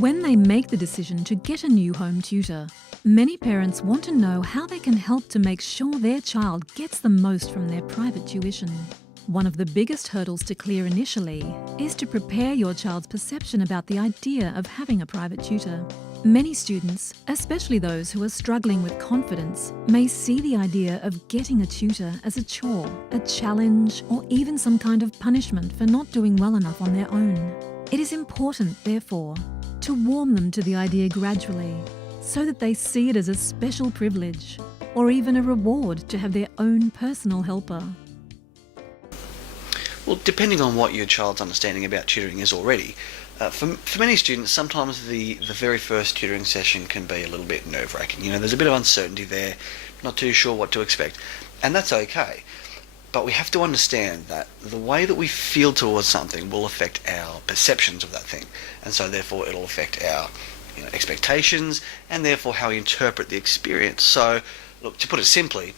When they make the decision to get a new home tutor, many parents want to know how they can help to make sure their child gets the most from their private tuition. One of the biggest hurdles to clear initially is to prepare your child's perception about the idea of having a private tutor. Many students, especially those who are struggling with confidence, may see the idea of getting a tutor as a chore, a challenge, or even some kind of punishment for not doing well enough on their own. It is important, therefore, to warm them to the idea gradually, so that they see it as a special privilege, or even a reward to have their own personal helper. Well, depending on what your child's understanding about tutoring is already, for many students, sometimes the very first tutoring session can be a little bit nerve-wracking. You know, there's a bit of uncertainty there, not too sure what to expect, and that's okay. But we have to understand that the way that we feel towards something will affect our perceptions of that thing, and so therefore it'll affect our expectations, and therefore how we interpret the experience. So, look, to put it simply,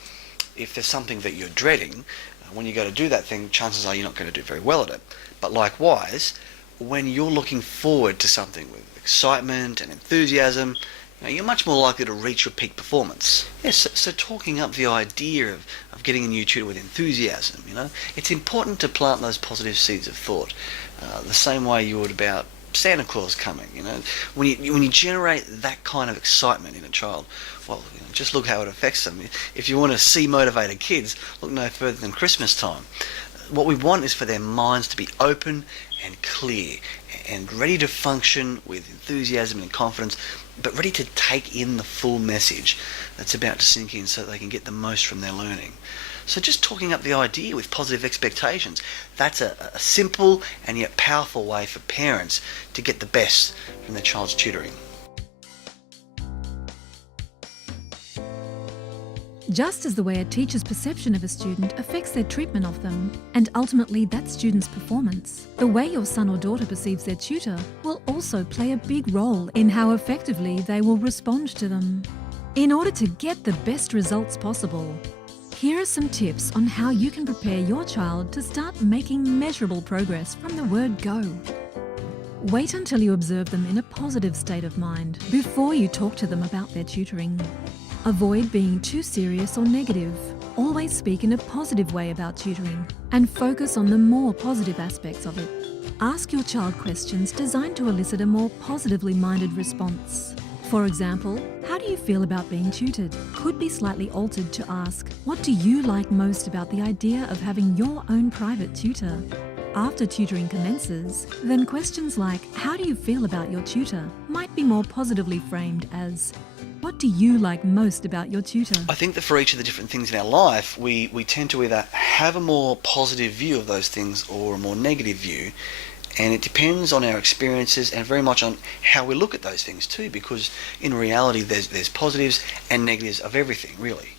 if there's something that you're dreading, when you go to do that thing, chances are you're not going to do very well at it. But likewise, when you're looking forward to something with excitement and enthusiasm, you're much more likely to reach your peak performance. Yes, so talking up the idea of getting a new tutor with enthusiasm, it's important to plant those positive seeds of thought, the same way you would about Santa Claus coming. When you generate that kind of excitement in a child, well, just look how it affects them. If you want to see motivated kids, look no further than Christmas time. What we want is for their minds to be open and clear and ready to function with enthusiasm and confidence, but ready to take in the full message that's about to sink in so that they can get the most from their learning. So just talking up the idea with positive expectations, that's a simple and yet powerful way for parents to get the best from their child's tutoring. Just as the way a teacher's perception of a student affects their treatment of them, and ultimately that student's performance, the way your son or daughter perceives their tutor will also play a big role in how effectively they will respond to them. In order to get the best results possible, here are some tips on how you can prepare your child to start making measurable progress from the word go. Wait until you observe them in a positive state of mind before you talk to them about their tutoring. Avoid being too serious or negative. Always speak in a positive way about tutoring and focus on the more positive aspects of it. Ask your child questions designed to elicit a more positively minded response. For example, how do you feel about being tutored? Could be slightly altered to ask, what do you like most about the idea of having your own private tutor? After tutoring commences, then questions like, how do you feel about your tutor, might be more positively framed as, what do you like most about your tutor? I think that for each of the different things in our life, we tend to either have a more positive view of those things or a more negative view. And it depends on our experiences and very much on how we look at those things too, because in reality there's positives and negatives of everything, really.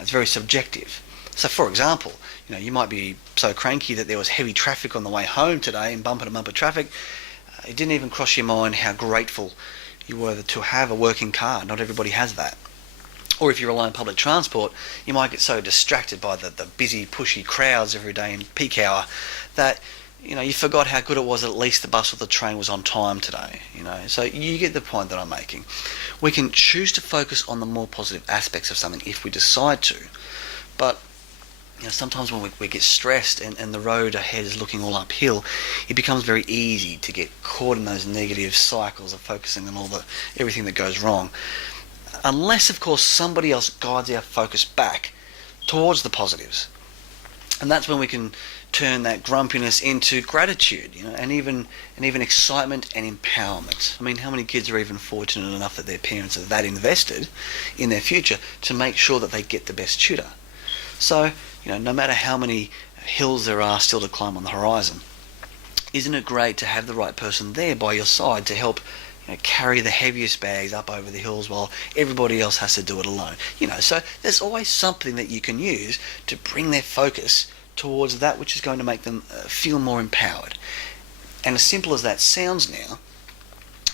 It's very subjective. So for example, you might be so cranky that there was heavy traffic on the way home today in bumper-to-bumper traffic. It didn't even cross your mind how grateful you were to have a working car. Not everybody has that. Or if you rely on public transport, you might get so distracted by the busy, pushy crowds every day in peak hour that you forgot how good it was that at least the bus or the train was on time today. So you get the point that I'm making. We can choose to focus on the more positive aspects of something if we decide to, but sometimes when we get stressed and the road ahead is looking all uphill, it becomes very easy to get caught in those negative cycles of focusing on everything that goes wrong. Unless, of course, somebody else guides our focus back towards the positives. And that's when we can turn that grumpiness into gratitude, and even excitement and empowerment. I mean, how many kids are even fortunate enough that their parents are that invested in their future to make sure that they get the best tutor? So, no matter how many hills there are still to climb on the horizon, isn't it great to have the right person there by your side to help carry the heaviest bags up over the hills while everybody else has to do it alone? So there's always something that you can use to bring their focus towards that which is going to make them feel more empowered. And as simple as that sounds now,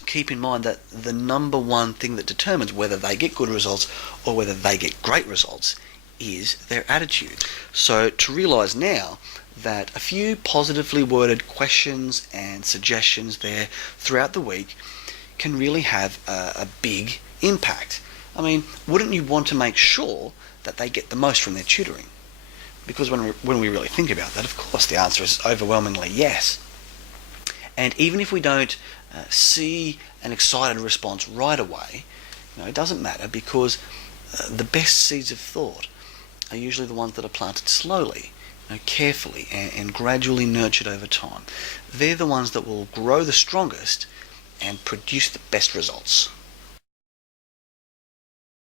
keep in mind that the number one thing that determines whether they get good results or whether they get great results is their attitude. So to realise now that a few positively worded questions and suggestions there throughout the week can really have a big impact. I mean, wouldn't you want to make sure that they get the most from their tutoring? Because when we really think about that, of course, the answer is overwhelmingly yes. And even if we don't see an excited response right away, it doesn't matter, because the best seeds of thought are usually the ones that are planted slowly, carefully, and gradually nurtured over time. They're the ones that will grow the strongest and produce the best results.